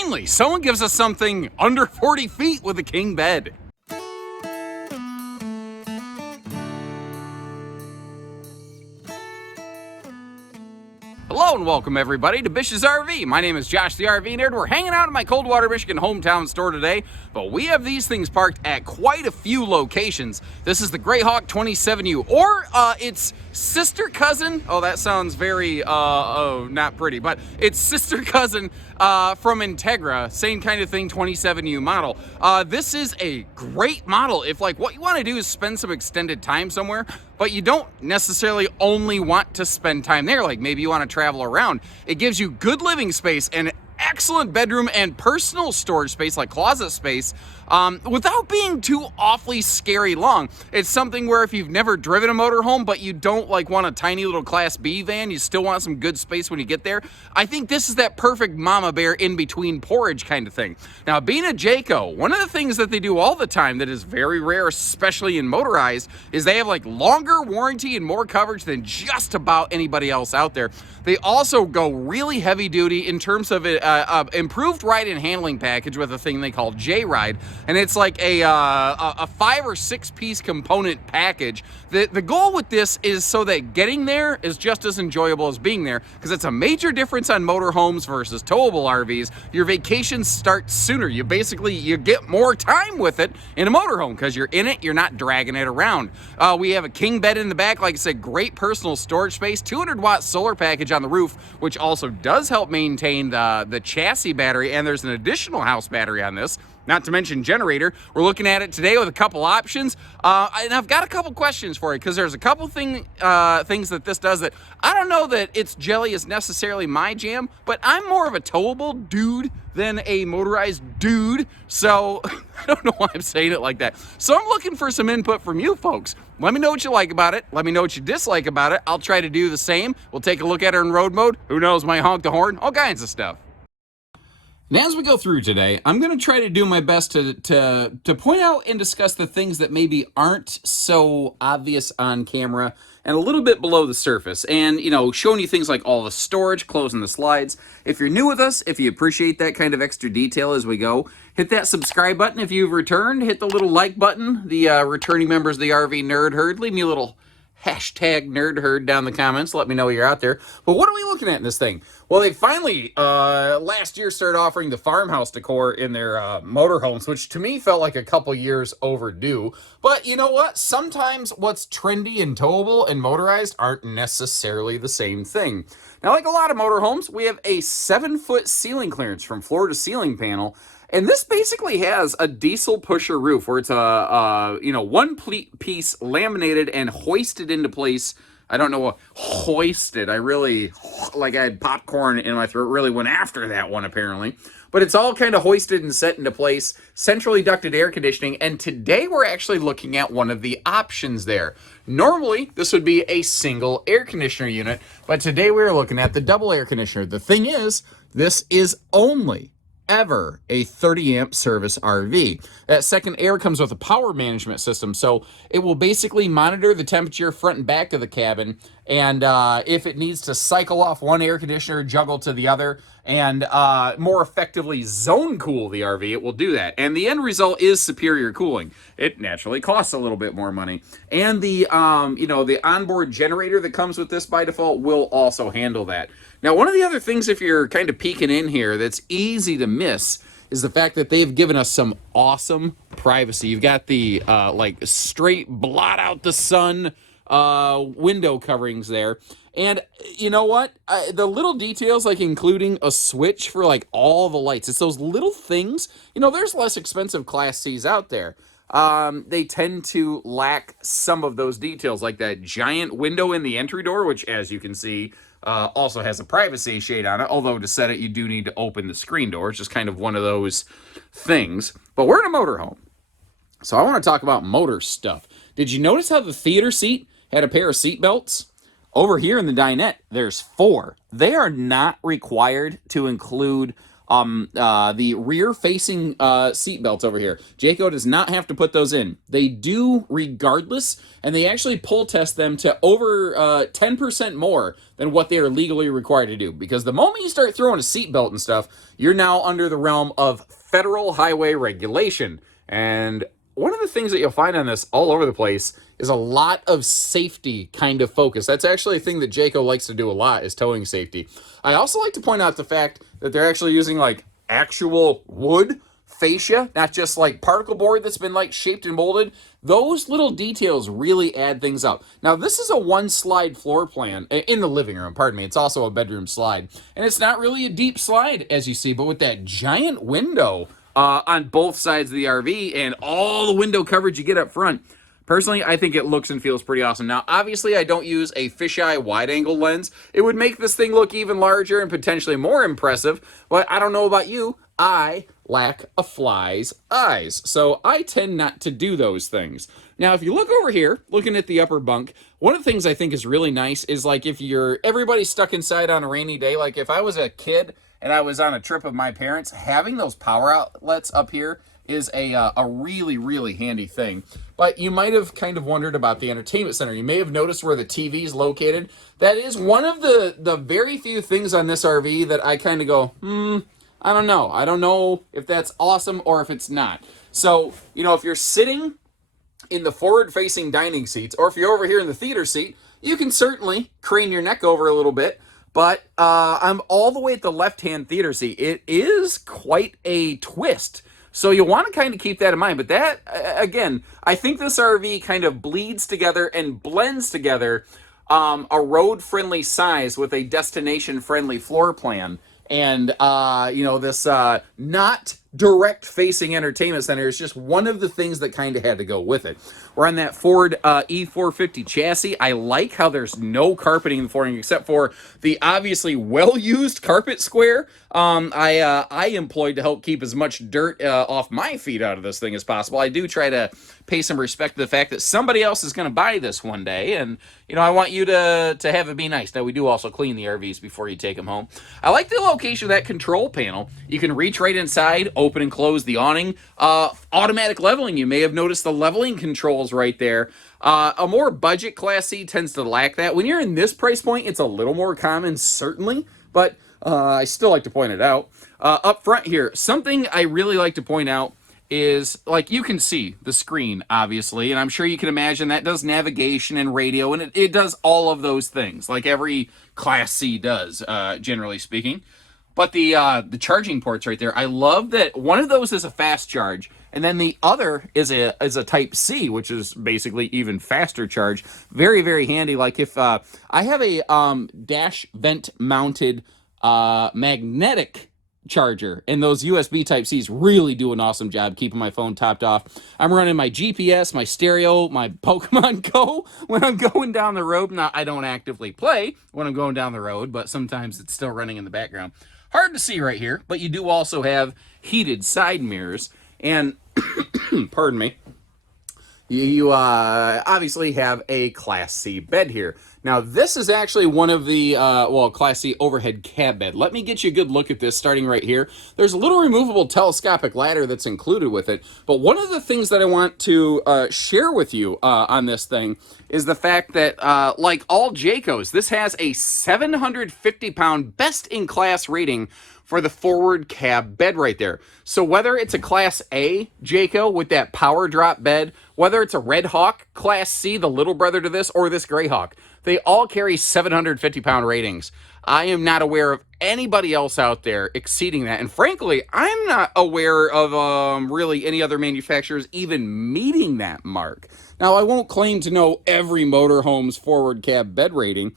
Finally, someone gives us something under 40 feet with a king bed. Hello and welcome everybody to Bish's RV. My name is Josh the RV Nerd. We're hanging out at my Coldwater, Michigan hometown store today, but we have these things parked at quite a few locations. This is the Greyhawk 27U, or its sister cousin. Oh, that sounds very, not pretty, but its sister cousin from Integra, same kind of thing, 27U model. This is a great model if like what you want to do is spend some extended time somewhere, but you don't necessarily only want to spend time there. Like maybe you want to travel around. It gives you good living space and excellent bedroom and personal storage space, like closet space, without being too awfully scary long. It's something where if you've never driven a motorhome, but you don't like want a tiny little Class B van, you still want some good space when you get there, I think this is that perfect mama bear in between porridge kind of thing. Now, being a Jayco, one of the things that they do all the time that is very rare, especially in motorized, is they have like longer warranty and more coverage than just about anybody else out there. They also go really heavy duty in terms of improved ride and handling package with a thing they call J-Ride, and it's like a 5 or 6 piece component package. The goal with this is so that getting there is just as enjoyable as being there, because it's a major difference on motorhomes versus towable RVs. Your vacations start sooner. You get more time with it in a motorhome because you're in it, you're not dragging it around. We have a king bed in the back, like I said, great personal storage space, 200-watt solar package on the roof, which also does help maintain the chassis battery, and there's an additional house battery on this, not to mention generator. We're looking at it today with a couple options, and I've got a couple questions for you, because there's a couple things that this does that I don't know that its jelly is necessarily my jam, but I'm more of a towable dude than a motorized dude, so I don't know why I'm saying it like that. So I'm looking for some input from you folks. Let me know what you like about it. Let me know what you dislike about it. I'll try to do the same. We'll take a look at it in road mode. Who knows, might honk the horn, all kinds of stuff. And as we go through today, I'm going to try to do my best to point out and discuss the things that maybe aren't so obvious on camera and a little bit below the surface. And, you know, showing you things like all the storage, closing the slides. If you're new with us, if you appreciate that kind of extra detail as we go, hit that subscribe button. If you've returned, hit the little like button. The returning members of the RV Nerd Herd, leave me a little hashtag nerd herd down in the comments. Let me know you're out there. But what are we looking at in this thing? Well, they finally, last year, started offering the farmhouse decor in their motorhomes, which to me felt like a couple years overdue. But you know what? Sometimes what's trendy and towable and motorized aren't necessarily the same thing. Now, like a lot of motorhomes, we have a 7-foot ceiling clearance from floor to ceiling panel. And this basically has a diesel pusher roof where it's a one-piece laminated and hoisted into place. I don't know what hoisted. I had popcorn in my throat. Really went after that one apparently. But it's all kind of hoisted and set into place. Centrally ducted air conditioning. And today we're actually looking at one of the options there. Normally, this would be a single air conditioner unit. But today we're looking at the double air conditioner. The thing is, this is only ever a 30 amp service RV. That second air comes with a power management system, so it will basically monitor the temperature front and back of the cabin, and if it needs to cycle off one air conditioner, juggle to the other, and more effectively zone cool the RV, it will do that. And the end result is superior cooling. It naturally costs a little bit more money. And the the onboard generator that comes with this by default will also handle that. Now, one of the other things, if you're kind of peeking in here, that's easy to miss is the fact that they've given us some awesome privacy. You've got the straight blot out the sun window coverings there. And you know what? The little details, like including a switch for like all the lights, it's those little things. You know, there's less expensive Class C's out there. They tend to lack some of those details, like that giant window in the entry door, which, as you can see, also has a privacy shade on it. Although to set it, you do need to open the screen door. It's just kind of one of those things. But we're in a motorhome, so I want to talk about motor stuff. Did you notice how the theater seat had a pair of seat belts? Over here in the dinette, there's 4. They are not required to include the rear-facing seat belts over here. Jayco does not have to put those in. They do regardless, and they actually pull test them to over 10% more than what they are legally required to do. Because the moment you start throwing a seat belt and stuff, you're now under the realm of federal highway regulation. And one of the things that you'll find on this all over the place is a lot of safety kind of focus. That's actually a thing that Jayco likes to do a lot, is towing safety. I also like to point out the fact that they're actually using like actual wood fascia, not just like particle board that's been like shaped and molded. Those little details really add things up. Now, this is a one slide floor plan in the living room, pardon me. It's also a bedroom slide. And it's not really a deep slide, as you see, but with that giant window on both sides of the RV and all the window coverage you get up front. Personally, I think it looks and feels pretty awesome. Now, obviously, I don't use a fisheye wide-angle lens. It would make this thing look even larger and potentially more impressive, but I don't know about you. I lack a fly's eyes, so I tend not to do those things. Now, if you look over here, looking at the upper bunk, one of the things I think is really nice is like if everybody's stuck inside on a rainy day, like if I was a kid and I was on a trip with my parents, having those power outlets up here is a really, really handy thing. But you might have kind of wondered about the entertainment center. You may have noticed where the TV is located. That is one of the very few things on this RV that I kind of go, I don't know. I don't know if that's awesome or if it's not. So, if you're sitting in the forward-facing dining seats, or if you're over here in the theater seat, you can certainly crane your neck over a little bit. But I'm all the way at the left-hand theater seat. It is quite a twist. So you'll want to kind of keep that in mind. But that, again, I think this RV kind of bleeds together and blends together a road-friendly size with a destination-friendly floor plan. And, this not direct-facing entertainment center is just one of the things that kind of had to go with it. We're on that Ford E450 chassis. I like how there's no carpeting in the flooring except for the obviously well-used carpet square I employed to help keep as much dirt off my feet out of this thing as possible. I do try to pay some respect to the fact that somebody else is going to buy this one day, and I want you to have it be nice. Now, we do also clean the RVs before you take them home. I like the location of that control panel. You can reach right inside, open and close the awning. Automatic leveling. You may have noticed the leveling controls right there. A more budget Class C tends to lack that. When you're in this price point, it's a little more common, certainly, but I still like to point it out. Up front here, something I really like to point out is, like, you can see the screen, obviously, and I'm sure you can imagine that does navigation and radio, and it does all of those things, like every Class C does, generally speaking. But the charging ports right there, I love that one of those is a fast charge, and then the other is a Type C, which is basically even faster charge. Very, very handy. Like if I have a dash vent mounted magnetic charger, and those USB Type-Cs really do an awesome job keeping my phone topped off. I'm running my GPS, my stereo, my Pokemon Go when I'm going down the road. Now, I don't actively play when I'm going down the road, but sometimes it's still running in the background. Hard to see right here, but you do also have heated side mirrors, and pardon me, you obviously have a Class C bed here. Now, this is actually one of the, Class C overhead cab bed. Let me get you a good look at this starting right here. There's a little removable telescopic ladder that's included with it, but one of the things that I want to share with you on this thing is the fact that, like all Jaycos, this has a 750-pound best-in-class rating for the forward cab bed right there. So whether it's a Class A Jayco with that power drop bed, whether it's a Red Hawk Class C, the little brother to this, or this Greyhawk, they all carry 750-pound ratings. I am not aware of anybody else out there exceeding that. And frankly, I'm not aware of really any other manufacturers even meeting that mark. Now, I won't claim to know every motorhome's forward cab bed rating,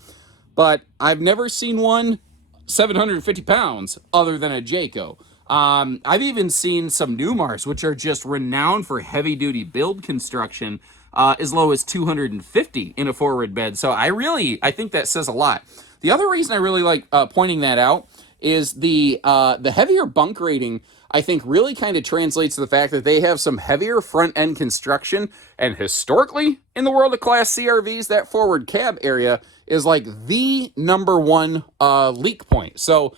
but I've never seen one 750 pounds other than a Jayco. I've even seen some Newmars, which are just renowned for heavy-duty build construction, as low as 250 in a forward bed. So I think that says a lot. The other reason I really like pointing that out is the heavier bunk rating, I think, really kind of translates to the fact that they have some heavier front-end construction, and historically, in the world of Class C RVs, that forward cab area is like the number one leak point. So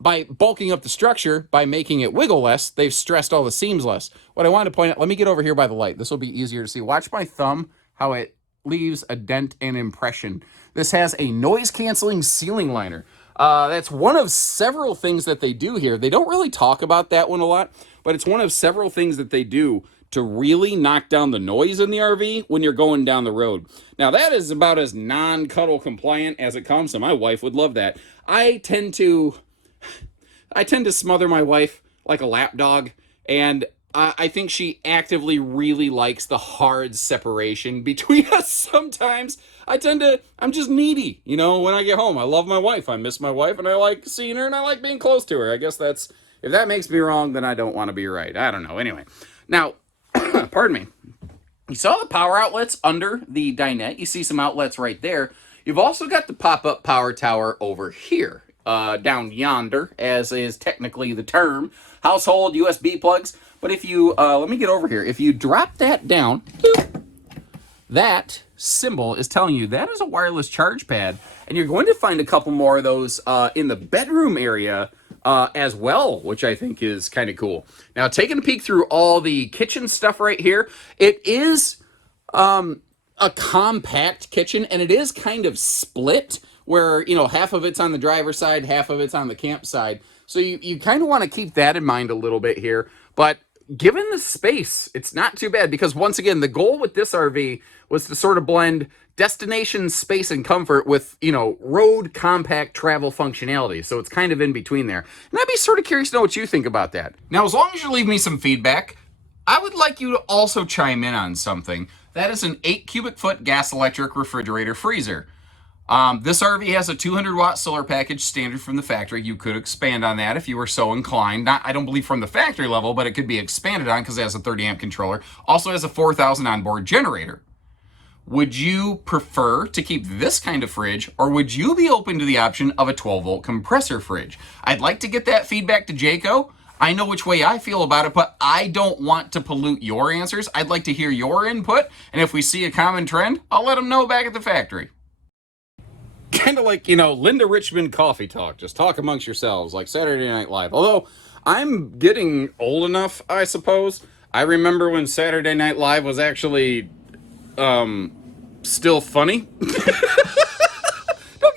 by bulking up the structure, by making it wiggle less, they've stressed all the seams less. What I wanted to point out, let me get over here by the light. This will be easier to see. Watch my thumb, how it leaves a dent and impression. This has a noise-canceling ceiling liner. That's one of several things that they do here. They don't really talk about that one a lot, but it's one of several things that they do to really knock down the noise in the RV when you're going down the road. Now, that is about as non-cuddle compliant as it comes, and my wife would love that. I tend to smother my wife like a lap dog, and I think she actively really likes the hard separation between us sometimes. I'm just needy, you know, when I get home. I love my wife. I miss my wife, and I like seeing her, and I like being close to her. I guess if that makes me wrong, then I don't want to be right. I don't know. Anyway, now, pardon me. You saw the power outlets under the dinette. You see some outlets right there. You've also got the pop-up power tower over here, down yonder, as is technically the term. Household USB plugs. But if you, let me get over here. If you drop that down, boop, that symbol is telling you that is a wireless charge pad. And you're going to find a couple more of those in the bedroom area as well, which I think is kind of cool. Now, taking a peek through all the kitchen stuff right here, it is a compact kitchen, and it is kind of split where, you know, half of it's on the driver's side, half of it's on the camp side. So you kind of want to keep that in mind a little bit here. But given the space, it's not too bad, because once again, the goal with this RV was to sort of blend destination space and comfort with, you know, road compact travel functionality. So it's kind of in between there. And I'd be sort of curious to know what you think about that. Now, as long as you leave me some feedback, I would like you to also chime in on something. That is an 8 cubic foot gas electric refrigerator freezer. This RV has a 200 watt solar package standard from the factory. You could expand on that if you were so inclined. Not, I don't believe from the factory level, but it could be expanded on because it has a 30 amp controller. Also has a 4,000 onboard generator. Would you prefer to keep this kind of fridge, or would you be open to the option of a 12 volt compressor fridge? I'd like to get that feedback to Jayco. I know which way I feel about it, but I don't want to pollute your answers. I'd like to hear your input, and if we see a common trend, I'll let them know back at the factory. Kind of like, you know, Linda Richmond coffee talk. Just talk amongst yourselves, like Saturday Night Live. Although, I'm getting old enough, I suppose. I remember when Saturday Night Live was actually, still funny. Don't get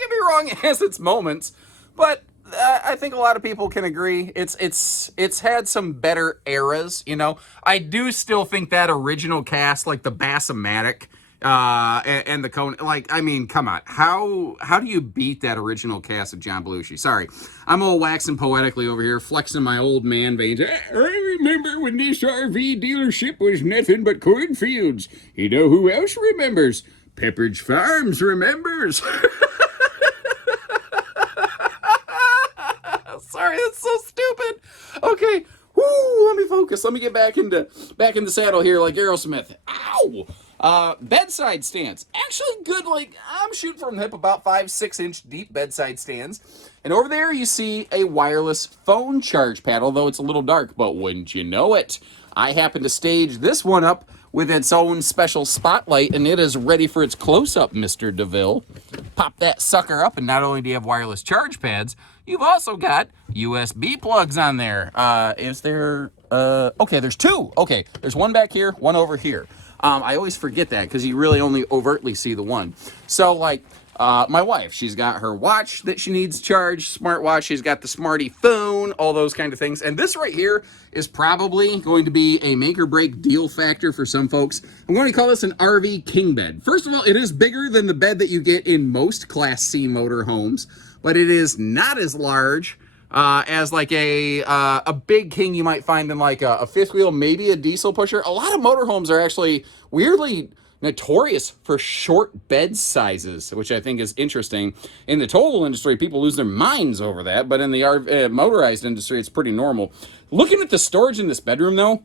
me wrong, it has its moments. But I think a lot of people can agree it's had some better eras, you know. I do still think that original cast, like the Bass-O-Matic, and the cone, like, I mean, come on, how do you beat that original cast of John Belushi? Sorry, I'm all waxing poetically over here, flexing my old man veins. I remember when this RV dealership was nothing but cornfields. You know who else remembers? Pepperidge Farms remembers. Sorry, that's so stupid. Okay, whoo, let me focus. Let me get back in the saddle here like Aerosmith. Ow! Bedside stands. Actually good, like, I'm shooting from the hip about 5-6 inch deep bedside stands. And over there you see a wireless phone charge pad, although it's a little dark, but wouldn't you know it, I happen to stage this one up with its own special spotlight, and it is ready for its close-up, Mr. DeVille. Pop that sucker up, and not only do you have wireless charge pads, you've also got USB plugs on there. Is there, okay, there's two. Okay, there's one back here, one over here. I always forget that because you really only overtly see the one. So, like, my wife, she's got her watch that she needs charged, smartwatch. She's got the smarty phone, all those kind of things. And this right here is probably going to be a make or break deal factor for some folks. I'm going to call this an RV king bed. First of all, it is bigger than the bed that you get in most Class C motorhomes, but it is not as large as like a big king you might find in like a fifth wheel, maybe a diesel pusher. A lot of motorhomes are actually weirdly notorious for short bed sizes, which I think is interesting. In the total industry, people lose their minds over that, but in the motorized industry, it's pretty normal. Looking at the storage in this bedroom, though,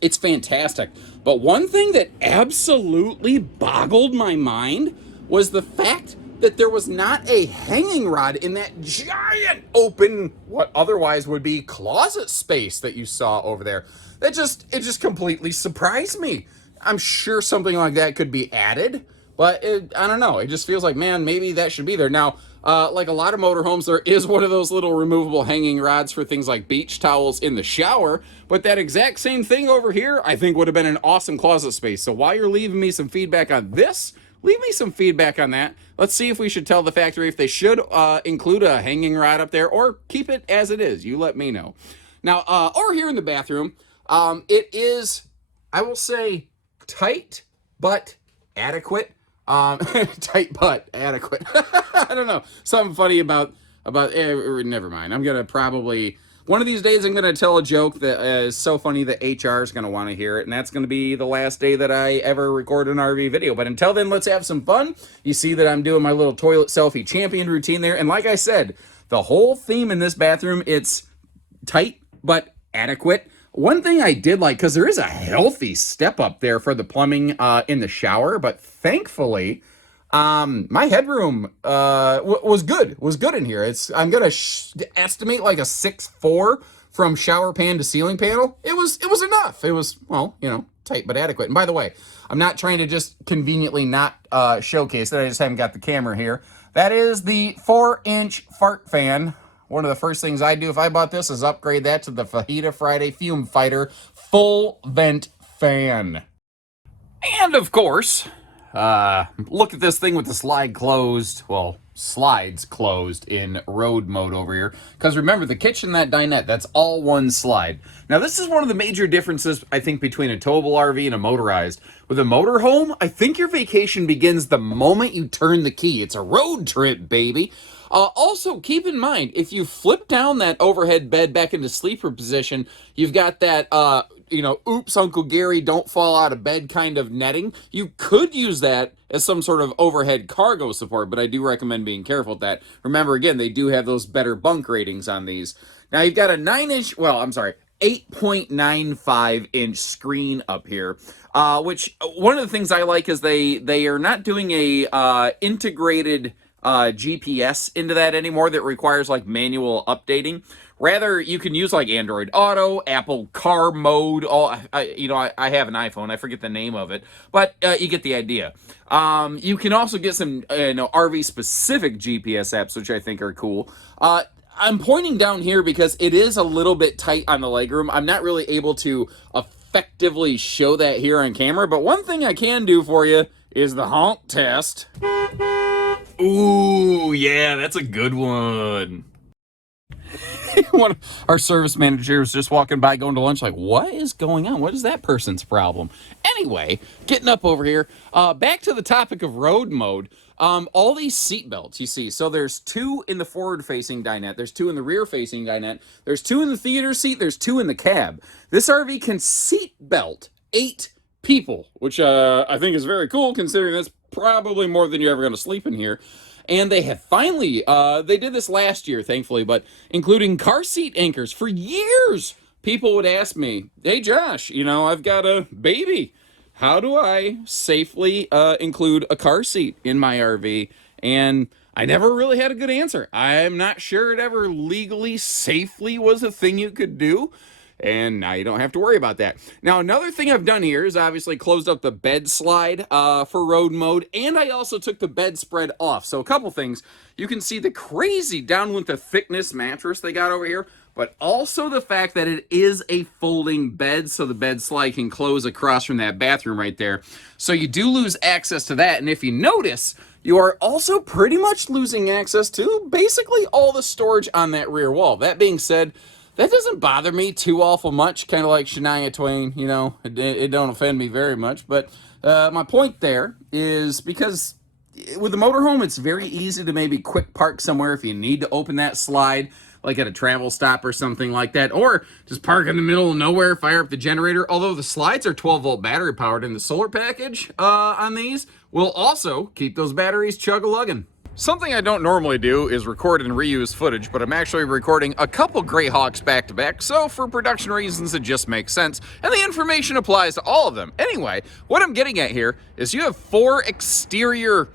it's fantastic. But one thing that absolutely boggled my mind was the fact that there was not a hanging rod in that giant open, what otherwise would be closet space that you saw over there. It just completely surprised me. I'm sure something like that could be added, But I don't know. It just feels like, man, maybe that should be there. Now, like a lot of motorhomes, there is one of those little removable hanging rods for things like beach towels in the shower. But that exact same thing over here, I think would have been an awesome closet space. So while you're leaving me some feedback on this, leave me some feedback on that. Let's see if we should tell the factory if they should include a hanging rod up there or keep it as it is. You let me know. Now, over here in the bathroom, it is, I will say, tight but adequate. Tight but adequate. I don't know. Something funny about never mind. I'm gonna probably one of these days I'm gonna tell a joke that is so funny that HR is gonna want to hear it, and that's gonna be the last day that I ever record an RV video. But until then, let's have some fun. You see that I'm doing my little toilet selfie champion routine there, and like I said, the whole theme in this bathroom, it's tight but adequate. One thing I did like, because there is a healthy step up there for the plumbing in the shower, but thankfully, my headroom was good in here. I'm gonna estimate like a 6'4" from shower pan to ceiling panel. It was enough. It was, well, you know, tight but adequate. And by the way, I'm not trying to just conveniently not showcase it. I just haven't got the camera here. That is the 4-inch fart fan. One of the first things I do if I bought this is upgrade that to the Fajita Friday Fume Fighter full vent fan. And of course, look at this thing with the slide closed, well, slides closed in road mode over here. Because remember, the kitchen, that dinette, that's all one slide. Now, this is one of the major differences, I think, between a towable RV and a motorized. With a motorhome, I think your vacation begins the moment you turn the key. It's a road trip, baby. Also, keep in mind, if you flip down that overhead bed back into sleeper position, you've got that, oops, Uncle Gary, don't fall out of bed kind of netting. You could use that as some sort of overhead cargo support, but I do recommend being careful with that. Remember, again, they do have those better bunk ratings on these. Now, you've got a 8.95-inch screen up here, which one of the things I like is they are not doing a integrated GPS into that anymore that requires like manual updating. Rather, you can use like Android Auto, Apple Car Mode. I have an iPhone. I forget the name of it, but you get the idea. You can also get some RV specific GPS apps, which I think are cool. I'm pointing down here because it is a little bit tight on the legroom. I'm not really able to effectively show that here on camera, but one thing I can do for you is the honk test. Ooh, yeah, that's a good one. One of our service manager was just walking by going to lunch like, what is going on? What is that person's problem? Anyway, getting up over here, back to the topic of road mode. All these seat belts, you see, so there's 2 in the forward-facing dinette, there's 2 in the rear-facing dinette, there's 2 in the theater seat, there's 2 in the cab. This RV can seat belt 8 people, which I think is very cool considering that's probably more than you're ever going to sleep in here. And they have finally, they did this last year, thankfully, but including car seat anchors. For years, people would ask me, hey, Josh, I've got a baby. How do I safely include a car seat in my RV? And I never really had a good answer. I'm not sure it ever legally, safely was a thing you could do. And now you don't have to worry about that. Now, another thing I've done here is obviously closed up the bed slide for road mode, and I also took the bedspread off. So a couple things. You can see the crazy down with the thickness mattress they got over here, but also the fact that it is a folding bed, so the bed slide can close across from that bathroom right there. So you do lose access to that, and if you notice, you are also pretty much losing access to basically all the storage on that rear wall. That being said, that doesn't bother me too awful much, kind of like Shania Twain, it don't offend me very much. But my point there is because with the motorhome, it's very easy to maybe quick park somewhere if you need to open that slide, like at a travel stop or something like that, or just park in the middle of nowhere, fire up the generator. Although the slides are 12-volt battery powered, and the solar package on these will also keep those batteries chug-a-lugging. Something I don't normally do is record and reuse footage, but I'm actually recording a couple Greyhawks back to back, so for production reasons it just makes sense, and the information applies to all of them. Anyway, what I'm getting at here is you have 4 exterior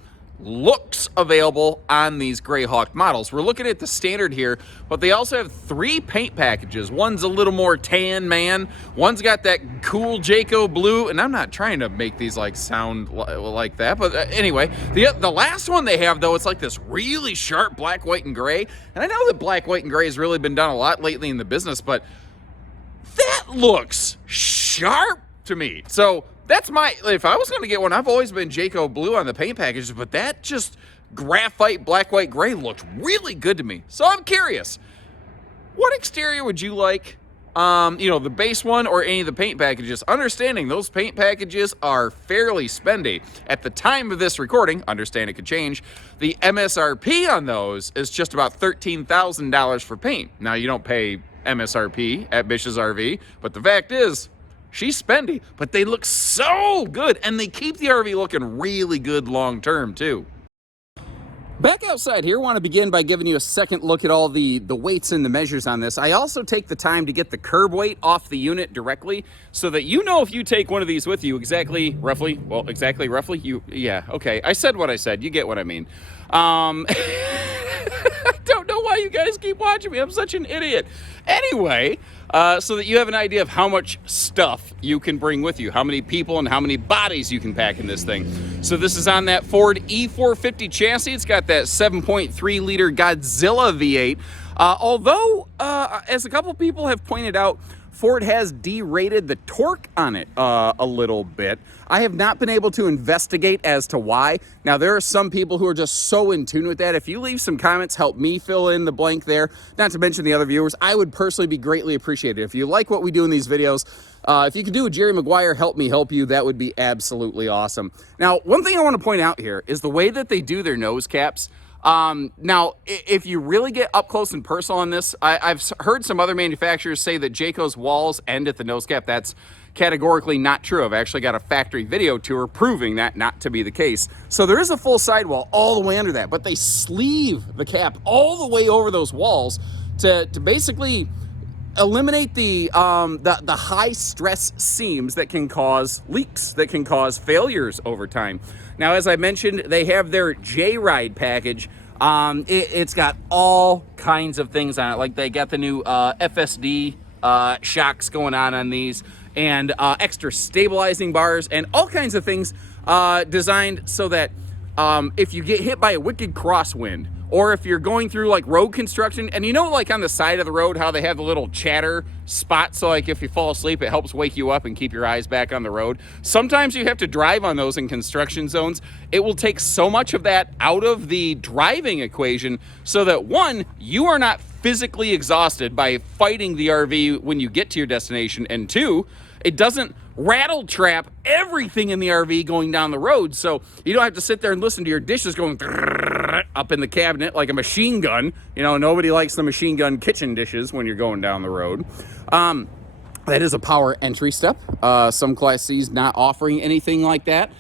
looks available on these Greyhawk models. We're looking at the standard here, but they also have 3 paint packages. One's a little more tan, man. One's got that cool Jayco blue, and I'm not trying to make these like sound like that, but anyway, the last one they have though, it's like this really sharp black, white, and gray. And I know that black, white, and gray has really been done a lot lately in the business, but that looks sharp to me. So that's if I was going to get one, I've always been Jayco blue on the paint packages, but that just graphite black, white, gray looked really good to me. So I'm curious, what exterior would you like? The base one or any of the paint packages? Understanding those paint packages are fairly spendy. At the time of this recording, understand it could change, the MSRP on those is just about $13,000 for paint. Now, you don't pay MSRP at Bish's RV, but the fact is, she's spendy, but they look so good, and they keep the RV looking really good long term too. Back outside here, want to begin by giving you a second look at all the weights and the measures on this. I also take the time to get the curb weight off the unit directly so that you know if you take one of these with you exactly roughly, yeah, okay. I said what I said. You get what I mean. I don't know why you guys keep watching me. I'm such an idiot. Anyway, so that you have an idea of how much stuff you can bring with you, how many people and how many bodies you can pack in this thing. So this is on that Ford E450 chassis. It's got that 7.3 liter Godzilla V8. Although, as a couple people have pointed out, Ford has derated the torque on it a little bit. I have not been able to investigate as to why. Now, there are some people who are just so in tune with that. If you leave some comments, help me fill in the blank there, not to mention the other viewers, I would personally be greatly appreciated. If you like what we do in these videos, if you could do a Jerry Maguire, help me help you, that would be absolutely awesome. Now, one thing I want to point out here is the way that they do their nose caps. Now, if you really get up close and personal on this, I've heard some other manufacturers say that Jayco's walls end at the nose cap. That's categorically not true. I've actually got a factory video tour proving that not to be the case. So there is a full sidewall all the way under that, but they sleeve the cap all the way over those walls to basically eliminate the high stress seams that can cause leaks, that can cause failures over time. Now, as I mentioned, they have their J-Ride package. It's got all kinds of things on it. Like they got the new FSD shocks going on these, and extra stabilizing bars and all kinds of things designed so that if you get hit by a wicked crosswind, or if you're going through like road construction, and like on the side of the road how they have the little chatter spot, so like if you fall asleep it helps wake you up and keep your eyes back on the road. Sometimes you have to drive on those in construction zones. It will take so much of that out of the driving equation so that, one, you are not physically exhausted by fighting the RV when you get to your destination, and two, it doesn't rattle trap everything in the RV going down the road, so you don't have to sit there and listen to your dishes going up in the cabinet like a machine gun. Nobody likes the machine gun kitchen dishes when you're going down the road. That is a power entry step. Some Class C's not offering anything like that.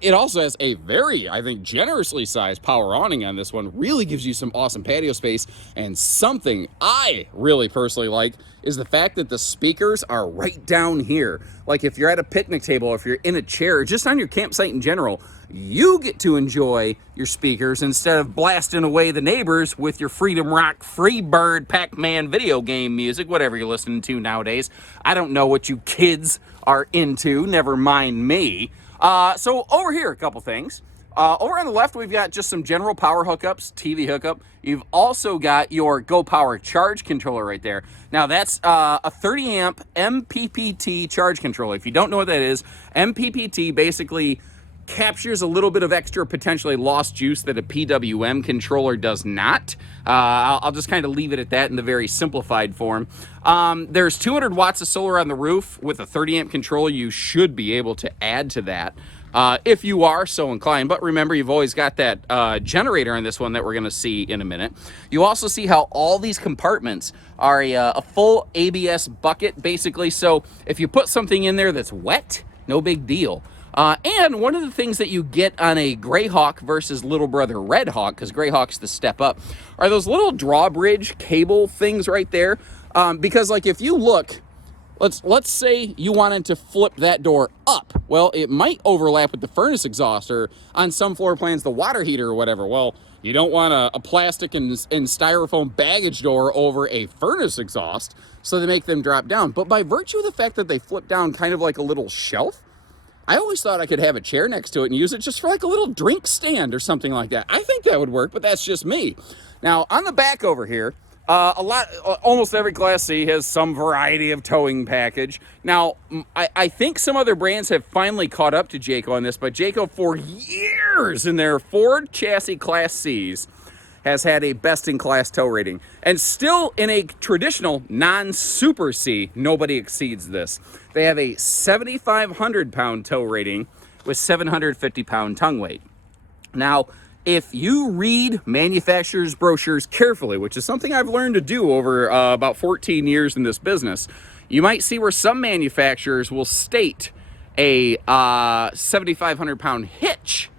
It also has a very, I think, generously sized power awning on this one. Really gives you some awesome patio space. And something I really personally like is the fact that the speakers are right down here. Like if you're at a picnic table, if you're in a chair, just on your campsite in general, you get to enjoy your speakers instead of blasting away the neighbors with your Freedom Rock, Freebird, Pac-Man video game music, whatever you're listening to nowadays. I don't know what you kids are into, never mind me. So over here, a couple things. Over on the left, we've got just some general power hookups, TV hookup. You've also got your Go Power charge controller right there. Now that's a 30 amp MPPT charge controller. If you don't know what that is, MPPT basically captures a little bit of extra potentially lost juice that a PWM controller does not. I'll just kind of leave it at that in the very simplified form. There's 200 watts of solar on the roof. With a 30 amp controller, you should be able to add to that if you are so inclined. But remember, you've always got that generator on this one that we're going to see in a minute. You also see how all these compartments are a full ABS bucket, basically. So if you put something in there that's wet, no big deal. And one of the things that you get on a Greyhawk versus little brother Redhawk, because Greyhawk's the step up, are those little drawbridge cable things right there. Because like if you look, let's say you wanted to flip that door up. Well, it might overlap with the furnace exhaust, or on some floor plans, the water heater or whatever. Well, you don't want a plastic and styrofoam baggage door over a furnace exhaust, so they make them drop down. But by virtue of the fact that they flip down kind of like a little shelf, I always thought I could have a chair next to it and use it just for like a little drink stand or something like that. I think that would work, but that's just me. Now, on the back over here, almost every Class C has some variety of towing package. Now, I think some other brands have finally caught up to Jayco on this, but Jayco for years in their Ford chassis Class Cs has had a best-in-class tow rating. And still in a traditional non-Super C, nobody exceeds this. They have a 7,500-pound tow rating with 750-pound tongue weight. Now, if you read manufacturers' brochures carefully, which is something I've learned to do over about 14 years in this business, you might see where some manufacturers will state a 7,500-pound hitch,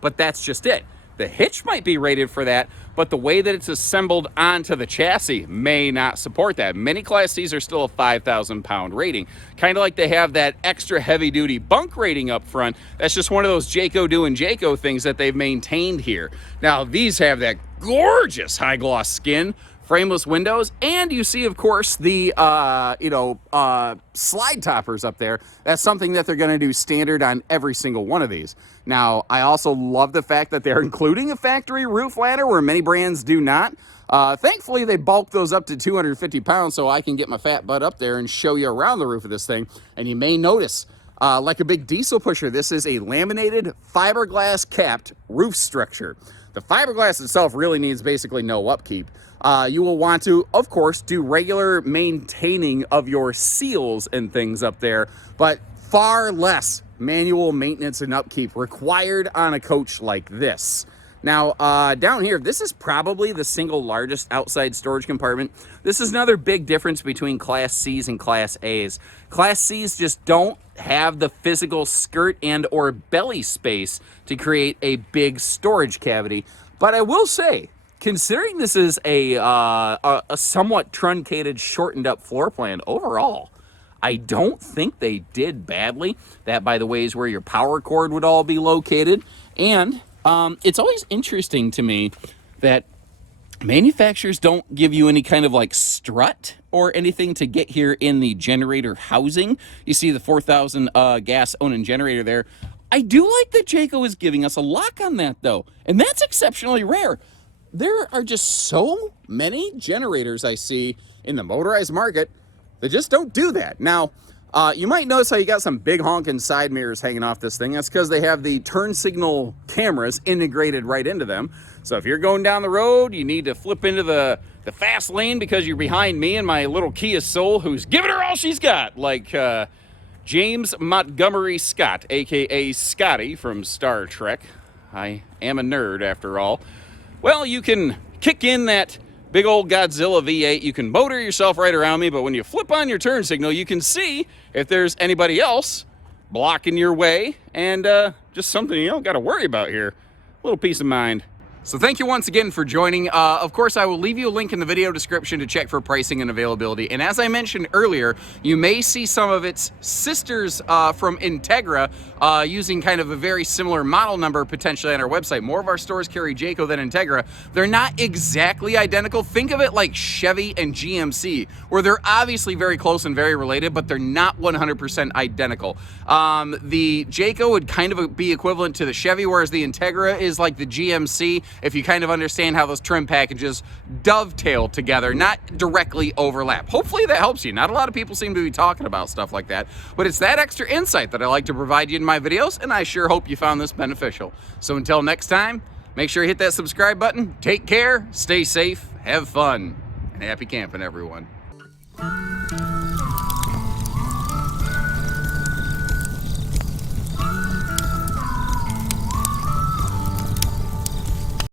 but that's just it. The hitch might be rated for that, but the way that it's assembled onto the chassis may not support that. Many Class Cs are still a 5,000-pound rating. Kind of like they have that extra heavy-duty bunk rating up front. That's just one of those Jayco doing Jayco things that they've maintained here. Now, these have that gorgeous high-gloss skin, frameless windows, and you see, of course, the slide toppers up there. That's something that they're going to do standard on every single one of these. Now, I also love the fact that they're including a factory roof ladder where many brands do not. Thankfully, they bulk those up to 250 pounds so I can get my fat butt up there and show you around the roof of this thing. And you may notice, like a big diesel pusher, this is a laminated fiberglass capped roof structure. The fiberglass itself really needs basically no upkeep. You will want to, of course, do regular maintaining of your seals and things up there, but far less manual maintenance and upkeep required on a coach like this. Now, down here, this is probably the single largest outside storage compartment. This is another big difference between Class Cs and Class As. Class Cs just don't have the physical skirt and or belly space to create a big storage cavity. But I will say, considering this is a somewhat truncated, shortened up floor plan overall, I don't think they did badly. That, by the way, is where your power cord would all be located. And it's always interesting to me that manufacturers don't give you any kind of like strut or anything to get here in the generator housing. You see the 4,000 gas Awning generator there. I do like that Jayco is giving us a lock on that though, and that's exceptionally rare. There are just so many generators I see in the motorized market that just don't do that. Now, you might notice how you got some big honking side mirrors hanging off this thing. That's because they have the turn signal cameras integrated right into them. So if you're going down the road, you need to flip into the fast lane because you're behind me and my little Kia Soul who's giving her all she's got, like James Montgomery Scott, aka Scotty from Star Trek. I am a nerd after all. Well, you can kick in that big old Godzilla V8, you can motor yourself right around me, but when you flip on your turn signal, you can see if there's anybody else blocking your way, and just something you don't got to worry about here. A little peace of mind. So thank you once again for joining. Of course, I will leave you a link in the video description to check for pricing and availability. And as I mentioned earlier, you may see some of its sisters from Integra using kind of a very similar model number potentially on our website. More of our stores carry Jayco than Integra. They're not exactly identical. Think of it like Chevy and GMC, where they're obviously very close and very related, but they're not 100% identical. The Jayco would kind of be equivalent to the Chevy, whereas the Integra is like the GMC, if you kind of understand how those trim packages dovetail together, not directly overlap. Hopefully that helps you. Not a lot of people seem to be talking about stuff like that, but it's that extra insight that I like to provide you in my videos, and I sure hope you found this beneficial. So until next time, make sure you hit that subscribe button. Take care, stay safe, have fun, and happy camping, everyone.